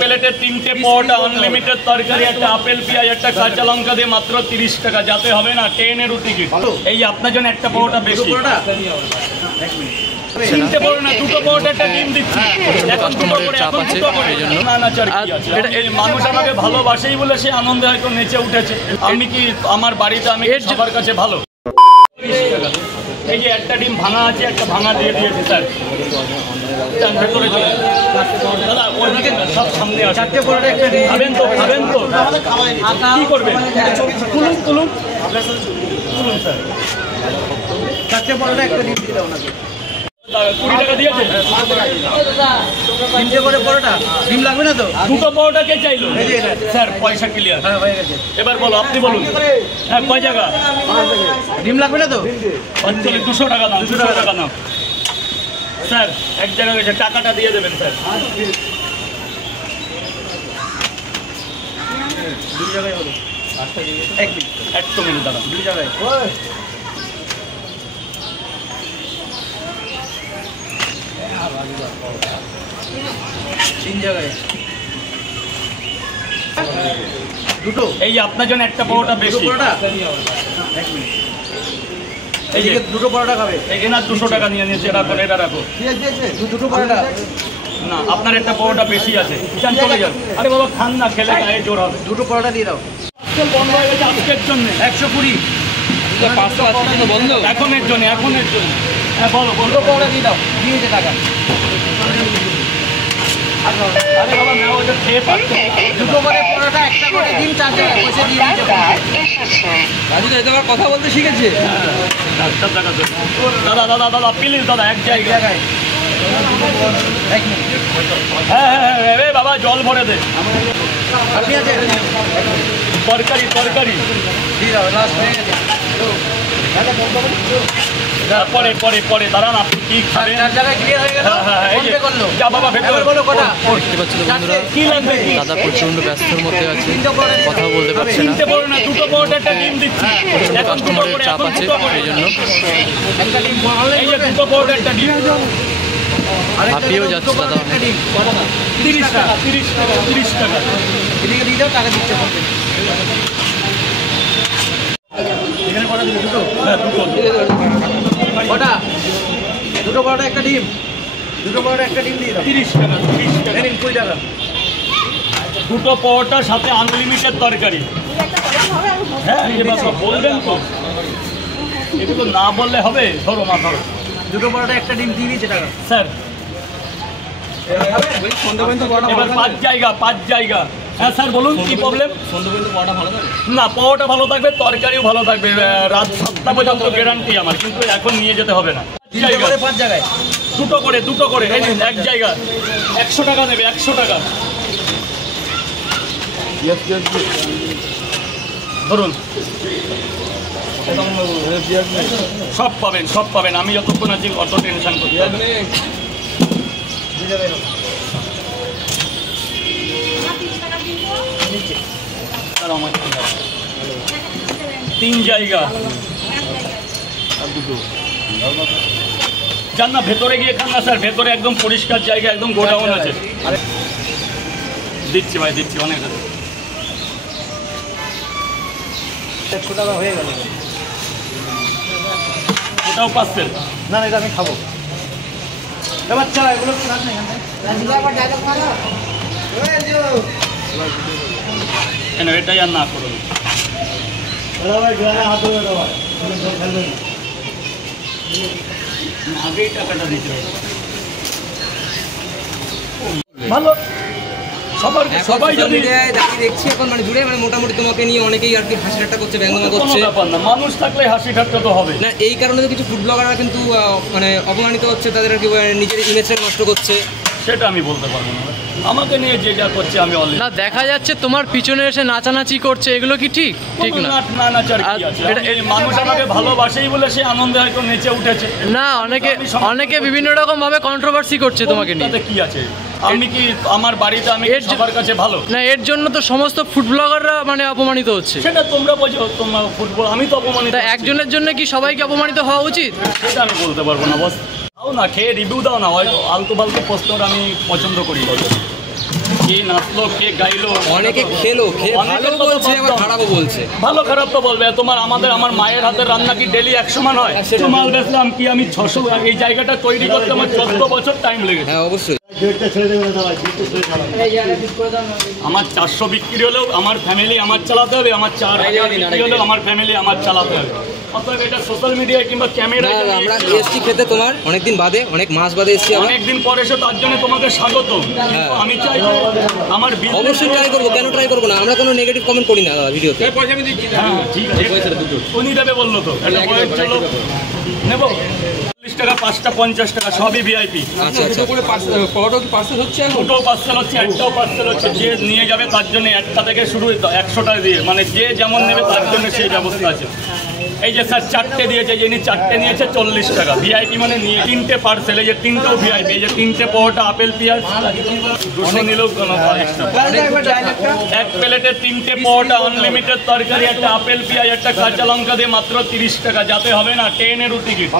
প্লেটে 3টে পরোটা, আনলিমিটেড তরকারি, একটা আপেল পেঁয়াজ, একটা কাঁচা লঙ্কা দিয়ে মাত্র 30 টাকা। যাতে হবে না 10-এর টিকিট। এই আপনার জন্য একটা পরোটা বেশি। 3টে পরোটা না, 2টো পরোটা, একটা ডিম দিচ্ছি। এখন 2টো করে, এখন 2টো করে। নানাচার কি আছে? এই মানুষ আমাকে ভালোবাসেই বলে সে আনন্দে হয়তো নেচে উঠেছে। আমি কি আমার বাড়িতে আমি সবার কাছে ভালো। এই যে একটা ডিম ভাঙা আছে, একটা ভাঙা দিয়ে দিয়েছে স্যার। সব সামনে আছে। 4টে পরোটা, একটা ডিম। খাবেন তো? খাবেন তো? কি করবেন? তুলুন তুলুন তুলুন স্যার। 4টে পরোটা, একটা ডিম দিয়ে দাও নাকি? 20 টাকা দিয়েছে। 3টে করে পরোটা, ডিম লাগবে না তো? 2টো পরোটা কে চাইলো স্যার? পয়সা ক্লিয়ার হয়ে গেছে। এবার বলো, আপনি বলুন। হ্যাঁ, কয় টাকা? ডিম লাগবে না তো? 200 টাকা নাও, 200 টাকা নাও স্যার। এক জায়গায় গেছে, টাকাটা দিয়ে দেবেন স্যার। 2 জায়গায় হলো। 1 মিনিট দাঁড়ান। 2 জায়গায় 3 জায়গায় 2টো। এই যে আপনার জন্য একটা পরোটা বেশি। এই যে 2টো পরোটা খাবে। এখানে 200 টাকা নিয়ে নিয়েছে। রাখো, এটা রাখো। 2টো পরোটা না, আপনার একটা পরোটা বেশি আছে। চান চলে যান। আরে বাবা খান না, খেলে গায়ে জোর হবে। 2টো পরোটা দিয়ে দাও। বন্ধ হয়ে গেছে আজকের জন্য। 120। 500 আজকের জন্য বন্ধ। এখনের জন্য, এখনের জন্য। হ্যাঁ বলো, 2টো পরোটা দিয়ে দাও। দিয়েছে টাকা। আরে বাবা না, ওটা খেয়ে পাচ্ছ। 2টো করে পরোটা, একটা করে ডিম, 4 জায়গায় পয়সা দিয়ে দিয়েছে। রাজু তো এবার কথা বলতে শিখেছে। দাদা দাদা দাদা প্লিজ দাদা, এক জায়গায়। হ্যাঁ হ্যাঁ হ্যাঁ, বাবা জল ভরে দে। তরকারি তরকারি পরে পরে পরে দাঁড়ান। আপনি কি খাবেন? কি লাগবে? দাদা প্রচন্ড ব্যস্তর মধ্যে আছে, কথা বলতে পারছে না। 2টো পরোটা, একটা ডিম দিচ্ছি। কাস্টমারের চাপ আছে, সেই জন্য এই যে 2টো পরোটা, একটা ডিম। হাঁপিয়েও যাচ্ছে দাদা অনেক। 30 টাকা, 30 টাকা, 30 টাকা। এদিকে দিয়ে দাও, টাকা দিচ্ছে। এখানে কটা দিলে? 2টো? হ্যাঁ 2টো। কটা? 2টো পরোটা, একটা ডিম। 2টো পরোটা, একটা ডিম দিয়ে দাও। 30 টাকা, 30 টাকা। 20 টাকা। 2টো পরোটার সাথে আনলিমিটেড তরকারি। হ্যাঁ এবার বলবেন তো, এগুলো না বললে হবে? ধরো মা, ধরো। 2টো পরোটা, একটা ডিম দিয়ে দিয়েছে টাকা স্যার। এবার 5 জায়গা, 5 জায়গা। হ্যাঁ স্যার বলুন, কি প্রবলেম? পরোটা ভালো থাকবে না? পরোটা ভালো থাকবে, তরকারিও ভালো থাকবে। রাত 7টা পর্যন্ত গ্যারান্টি আমার, কিন্তু এখন নিয়ে যেতে হবে না। 5 জায়গায় 2টো করে, 2টো করে। এই নিন, এক জায়গা 100 টাকা দেবে, 100 টাকা ধরুন। সব পাবেন, সব পাবেন। আমি যতক্ষণ আছি অত টেনশন করতে হবে না। 3 জায়গা আর 2টো। যান না ভেতরে গিয়ে খান না স্যার, ভেতরে একদম পরিষ্কার জায়গা, একদম গোডাউন আছে। দিচ্ছি ভাই, দিচ্ছি। অনেক 100 টাকা হয়ে গেল। ওটাও পাচ্ছেন না? এটা আমি খাবো। বাচ্চা এগুলো কেন? এটাই আর না করুন। আগেই টাকাটা দিতে হবে। ভালো সবার, সবাই যদি দেখছি এখন মানে দূরে মানে মোটামুটি তোমাকে নিয়ে অনেকেই আর কি হাসি ঠাট্টা করছে, ব্যঙ্গমা করছে। মানুষ থাকলে হাসি ঠাট্টা তো হবে না, এই কারণে তো কিছু ফুড ব্লগাররা কিন্তু মানে অপমানিত হচ্ছে, তাদের আর কি নিজের ইমেজটা নষ্ট করছে। সেটা আমি বলতে পারবো না। আমাকে নিয়ে যেটা করছে আমি অলরেডি। না, দেখা যাচ্ছে তোমার পিছনে এসে নাচানাচি করছে, এগুলো কি ঠিক? ঠিক না। নাচার কি আছে? এই মানুষ আমাকে ভালোবাসেই বলে সে আনন্দে হয়তো নেচে উঠেছে। না, অনেকে বিভিন্ন রকম ভাবে কন্ট্রোভার্সি করছে তোমাকে নিয়ে। তাতে কি আছে? আমি কি আমার বাড়িতে আমি সবার কাছে ভালো না? এর জন্য তো সমস্ত ফুড ব্লগাররা মানে অপমানিত হচ্ছে। সেটা তোমরা বোঝো, তোমার ফুটবল। আমি তো অপমানিত। একজনের জন্য কি সবাইকে অপমানিত হওয়া উচিত? সেটা আমি বলতে পারবো না। বস দাও না, খেয়ে রিভিউ দাও না। হয়তো আলতু ফালতু প্রশ্ন আমি পছন্দ করি। কে নাচলো কে গাইলো, অনেকে খেলো, খেয়ে ভালো বলছে আবার খারাপও বলছে। ভালো খারাপ তো বলবে। আমার মায়ের হাতের রান্না কি ডেলি 100 মান হয়? সেটা মাল বেচলাম কি আমি 600, এই জায়গাটা তৈরি করতে আমার 14 বছর টাইম লেগেছে। হ্যাঁ অবশ্যই। আমার 400 বিক্রি হলেও আমার ফ্যামিলি আমার চালাতে হবে, আমার 4000 বিক্রি হলেও আমার ফ্যামিলি আমার চালাতে হবে। অতএব এটা সোশ্যাল মিডিয়ায় কিংবা ক্যামেরায় আমরা এসছি খেতে তোমার অনেকদিন বাদে, অনেক মাস বাদে এসছি। অনেকদিন পরে এসে তার জন্য তোমাকে স্বাগত। আমি চাই যে আমার অবশ্যই ট্রাই করবো, কেন ট্রাই করবো না? আমরা কোনো নেগেটিভ কমেন্ট করি না ভিডিওতে। হ্যাঁ ঠিক আছে, উনি দেবে বললো তো, এটা বয়ের জন্য নেবো 40 টাকা, 5টা 50 টাকা, সবই ভিআইপি। আচ্ছা আচ্ছা। দুটো পার্সেল হচ্ছে, একটাও পার্সেল হচ্ছে। যে নিয়ে যাবে তার জন্য একটা থেকে শুরু 100টা দিয়ে, মানে যে যেমন নেবে তার জন্য সেই ব্যবস্থা আছে। এই যে স্যার 4টে দিয়েছে, যিনি 4টে নিয়েছে 40 টাকা। ভিআইপি মানে নিয়ে 3টে পার্সেল, এই যে 3টেও ভিআইপি। এই যে 3টে পরোটা, আপেল পেঁয়াজ 200 নিলেও কোনো এক্সট্রা। এক প্লেটে 3টে পরোটা, আনলিমিটেড তরকারি, একটা আপেল পেঁয়াজ, একটা কাঁচা লঙ্কা দিয়ে মাত্র 30 টাকা। যাতে হবে না 10-এর টিকিট।